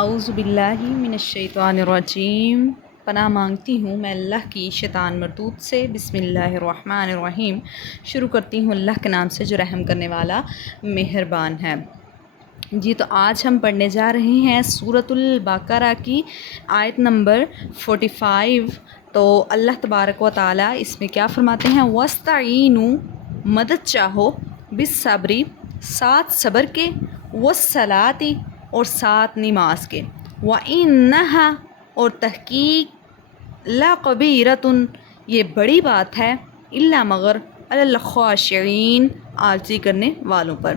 اعوذ باللہ من الشیطان الرجیم، پناہ مانگتی ہوں میں اللہ کی شیطان مردود سے۔ بسم اللہ الرحمن الرحیم، شروع کرتی ہوں اللہ کے نام سے جو رحم کرنے والا مہربان ہے۔ جی تو آج ہم پڑھنے جا رہے ہیں سورۃ البقرہ کی آیت نمبر 45۔ تو اللہ تبارک و تعالیٰ اس میں کیا فرماتے ہیں؟ وَاسْتَعِینُوا، مدد چاہو، بالصبری، ساتھ صبر کے، والصلاۃ، اور ساتھ نماز کے، وَإِنَّهَا، اور تحقیق، لَقَبِیرَةٌ، یہ بڑی بات ہے، الا مگر، علی الخاشعین، عاجزی کرنے والوں پر۔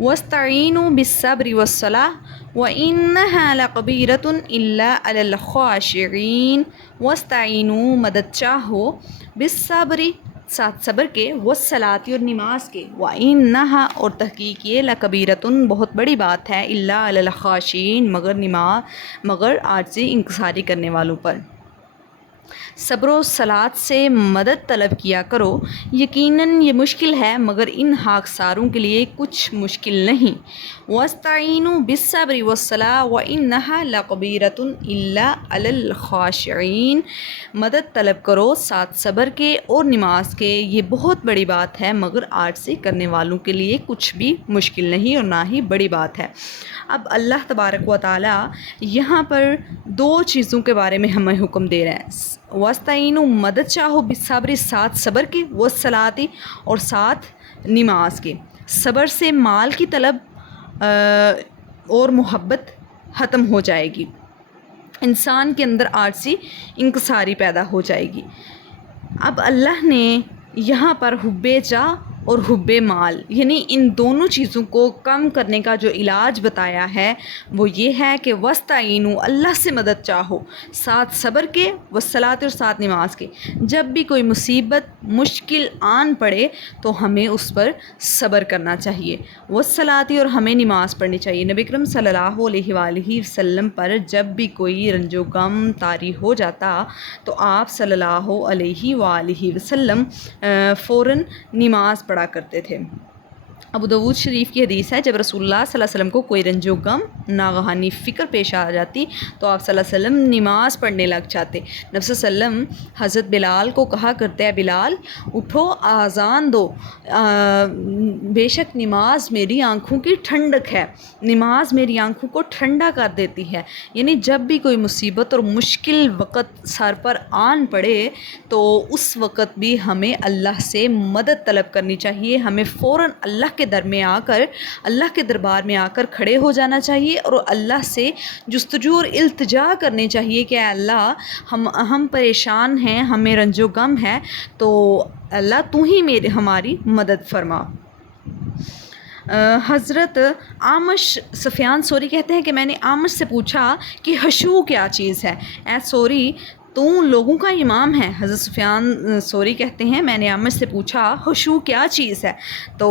وَاسْتَعِینُوا بِالصَّبْرِ وَالصَّلَاةِ وَإِنَّهَا لَقَبِیرَةٌ إِلَّا عَلَى الْخَاشِعِينَ، وَاسْتَعِینُوا، مدد چاہو، بالصبر، ساتھ صبر کے، والصلاۃ، اور نماز کے، وَإِنَّهَا، اور تحقیق یہ، لَقَبِیرَةٌ، بہت بڑی بات ہے، إِلَّا عَلَى الْخَاشِعِينَ، مگر عاجزی انکساری کرنے والوں پر۔ صبر و صلات سے مدد طلب کیا کرو، یقیناً یہ مشکل ہے مگر ان خاکساروں کے لیے کچھ مشکل نہیں۔ وَاسْتَعِینُوا بِالصَّبْرِ وَالصَّلَاةِ وَإِنَّهَا لَقَبِیرَةٌ إِلَّا عَلَى الْخَاشِعِينَ، مدد طلب کرو ساتھ صبر کے اور نماز کے، یہ بہت بڑی بات ہے مگر عاجزی کرنے والوں کے لیے کچھ بھی مشکل نہیں اور نہ ہی بڑی بات ہے۔ اب اللہ تبارک و تعالیٰ یہاں پر دو چیزوں کے بارے میں ہمیں حکم دے رہے ہیں۔ وَاسْتَعِینُوا، مدد چاہو، بالصبر، ساتھ صبر کے، وَالصَّلَاةِ، اور ساتھ نماز کے۔ صبر سے مال کی طلب اور محبت ختم ہو جائے گی، انسان کے اندر عاجزی انکساری پیدا ہو جائے گی۔ اب اللہ نے یہاں پر حب جاہ اور حب مال، یعنی ان دونوں چیزوں کو کم کرنے کا جو علاج بتایا ہے وہ یہ ہے کہ وَاسْتَعِینُوا، اللہ سے مدد چاہو، ساتھ صبر کے، والصلاۃ، اور ساتھ نماز کے۔ جب بھی کوئی مصیبت مشکل آن پڑے تو ہمیں اس پر صبر کرنا چاہیے، والصلاۃ، اور ہمیں نماز پڑھنی چاہیے۔ نبی اکرم صلی اللہ علیہ وآلہ وسلم پر جب بھی کوئی رنج و غم طاری ہو جاتا تو آپ صلی اللہ علیہ وآلہ وسلم فوراً نماز پڑھا کرتے تھے۔ ابو داؤد شریف کی حدیث ہے، جب رسول اللہ صلی اللہ علیہ وسلم کو کوئی رنج و غم، ناگہانی فکر پیش آ جاتی تو آپ صلی اللہ علیہ وسلم نماز پڑھنے لگ جاتے۔ نبی صلی اللہ علیہ وسلم حضرت بلال کو کہا کرتے ہیں، بلال اٹھو، آذان دو، بے شک نماز میری آنکھوں کی ٹھنڈک ہے، نماز میری آنکھوں کو ٹھنڈا کر دیتی ہے۔ یعنی جب بھی کوئی مصیبت اور مشکل وقت سر پر آن پڑے تو اس وقت بھی ہمیں اللہ سے مدد طلب کرنی چاہیے، ہمیں فوراً اللہ کے اللہ کے دربار میں آ کر کھڑے ہو جانا چاہیے اور اللہ سے جستجو اور التجا کرنی چاہیے کہ اے اللہ ہم پریشان ہیں، ہمیں رنج و غم ہے، تو اللہ تو ہی ہماری مدد فرما۔ حضرت اعمش سفیان ثوری کہتے ہیں کہ میں نے اعمش سے پوچھا کہ خشوع کیا چیز ہے؟ اے ثوری، تو لوگوں کا امام ہے۔ حضرت سفیان ثوری کہتے ہیں میں نے اعمش سے پوچھا خشوع کیا چیز ہے؟ تو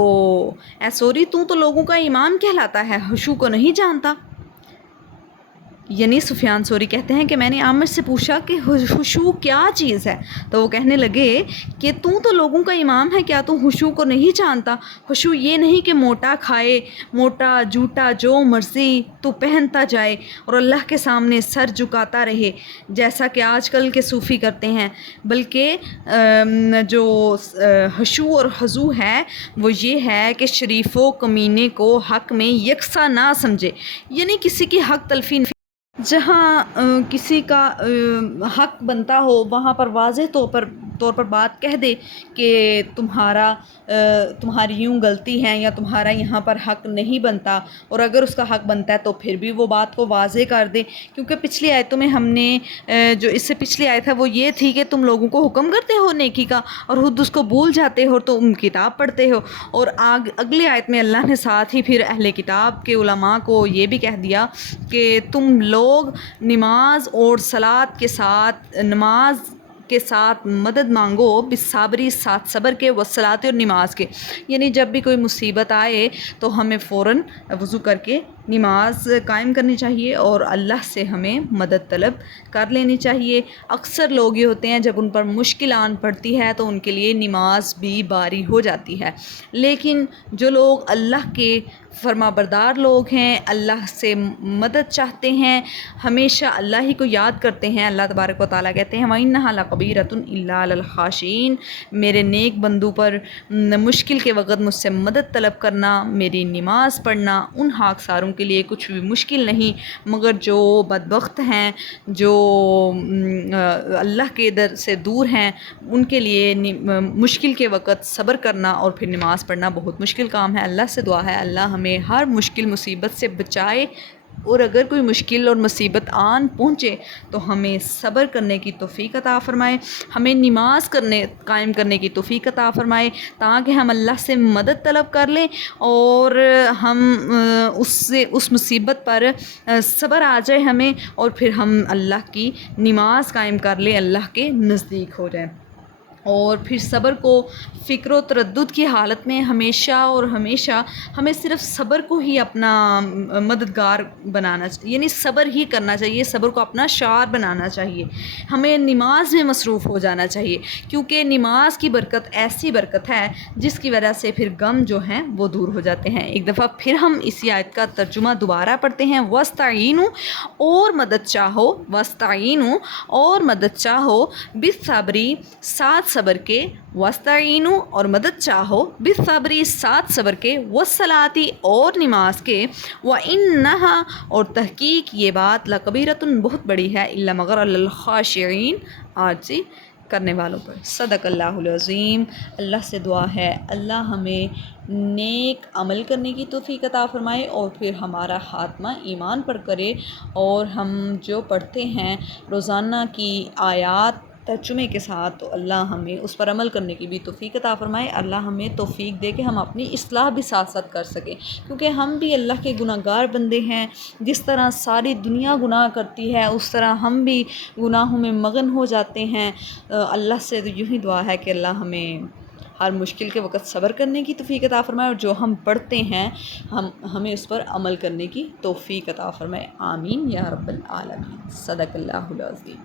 اے ثوری، تو لوگوں کا امام کہلاتا ہے، خشوع کو نہیں جانتا۔ یعنی سفیان ثوری کہتے ہیں کہ میں نے اعمش سے پوچھا کہ خشوع کیا چیز ہے؟ تو وہ کہنے لگے کہ تو لوگوں کا امام ہے، کیا تو خشوع کو نہیں جانتا؟ خشوع یہ نہیں کہ موٹا کھائے، موٹا جوتا جو مرضی تو پہنتا جائے اور اللہ کے سامنے سر جھکاتا رہے جیسا کہ آج کل کے صوفی کرتے ہیں، بلکہ جو خشوع اور خضوع ہے وہ یہ ہے کہ شریف و کمینے کو حق میں یکساں نہ سمجھے، یعنی کسی کی حق تلفی، جہاں کسی کا حق بنتا ہو وہاں پر واضح طور پر بات کہہ دے کہ تمہاری یوں غلطی ہے یا تمہارا یہاں پر حق نہیں بنتا، اور اگر اس کا حق بنتا ہے تو پھر بھی وہ بات کو واضح کر دے۔ کیونکہ پچھلی آیتوں میں ہم نے جو اس سے پچھلی آیت ہے وہ یہ تھی کہ تم لوگوں کو حکم کرتے ہو نیکی کا اور خود اس کو بھول جاتے ہو، تو کتاب پڑھتے ہو، اور اگلی آیت میں اللہ نے ساتھ ہی پھر اہل کتاب کے علماء کو یہ بھی کہہ دیا کہ تم لوگ نماز اور صلات کے ساتھ مدد مانگو، بالصبر، ساتھ صبر کے، والصلاۃ، اور نماز کے۔ یعنی جب بھی کوئی مصیبت آئے تو ہمیں فوراً وضو کر کے نماز قائم کرنی چاہیے اور اللہ سے ہمیں مدد طلب کر لینی چاہیے۔ اکثر لوگ یہ ہوتے ہیں جب ان پر مشکل آن پڑتی ہے تو ان کے لیے نماز بھی باری ہو جاتی ہے، لیکن جو لوگ اللہ کے فرما بردار لوگ ہیں، اللہ سے مدد چاہتے ہیں، ہمیشہ اللہ ہی کو یاد کرتے ہیں، اللہ تبارک و تعالیٰ کہتے ہیں وَإِنَّهَا لَكَبِيرَةٌ إِلَّا عَلَى الْخَاشِعِينَ، میرے نیک بندو پر مشکل کے وقت مجھ سے مدد طلب کرنا، میری نماز پڑھنا ان خاکساروں کے لیے کچھ بھی مشکل نہیں، مگر جو بدبخت ہیں، جو اللہ کے در سے دور ہیں، ان کے لیے مشکل کے وقت صبر کرنا اور پھر نماز پڑھنا بہت مشکل کام ہے۔ اللہ سے دعا ہے اللہ ہمیں ہر مشکل مصیبت سے بچائے، اور اگر کوئی مشکل اور مصیبت آن پہنچے تو ہمیں صبر کرنے کی توفیق عطا فرمائے، ہمیں نماز قائم کرنے کی توفیق عطا فرمائے، تاکہ ہم اللہ سے مدد طلب کر لیں اور ہم اس مصیبت پر صبر آ جائے ہمیں، اور پھر ہم اللہ کی نماز قائم کر لیں، اللہ کے نزدیک ہو جائیں۔ اور پھر صبر کو فکر و تردد کی حالت میں ہمیشہ اور ہمیشہ ہمیں صرف صبر کو ہی اپنا مددگار بنانا چاہیے، یعنی صبر ہی کرنا چاہیے، صبر کو اپنا شعار بنانا چاہیے، ہمیں نماز میں مصروف ہو جانا چاہیے، کیونکہ نماز کی برکت ایسی برکت ہے جس کی وجہ سے پھر غم جو ہیں وہ دور ہو جاتے ہیں۔ ایک دفعہ پھر ہم اسی آیت کا ترجمہ دوبارہ پڑھتے ہیں، وَاسْتَعِینُوا، اور مدد چاہو، وَاسْتَعِینُوا، اور مدد چاہو، بِالصَّبْرِ، ساتھ صبر کے، وَاسْتَعِینُوا، اور مدد چاہو، بِالصَّبْرِ، ساتھ صبر کے، وَالصَّلَاةِ، اور نماز کے، وَإِنَّهَا، اور تحقیق یہ بات، لَكَبِيرَةٌ، بہت بڑی ہے، إِلَّا مگر عَلَى الْخَاشِعِينَ، عاجزی کرنے والوں پر۔ صدق اللہ العظیم۔ اللہ سے دعا ہے اللہ ہمیں نیک عمل کرنے کی توفیق عطا فرمائے اور پھر ہمارا خاتمہ ایمان پر کرے، اور ہم جو پڑھتے ہیں روزانہ کی آیات ترجمے کے ساتھ تو اللہ ہمیں اس پر عمل کرنے کی بھی توفیق عطا فرمائے، اللہ ہمیں توفیق دے کہ ہم اپنی اصلاح بھی ساتھ ساتھ کر سکیں، کیونکہ ہم بھی اللہ کے گناہ گار بندے ہیں، جس طرح ساری دنیا گناہ کرتی ہے اس طرح ہم بھی گناہوں میں مگن ہو جاتے ہیں۔ اللہ سے یوں ہی دعا ہے کہ اللہ ہمیں ہر مشکل کے وقت صبر کرنے کی توفیق عطا فرمائے، اور جو ہم پڑھتے ہیں ہمیں اس پر عمل کرنے کی توفیق عطا فرمائے، آمین یا رب العالمین۔ صدق اللہ العظیم۔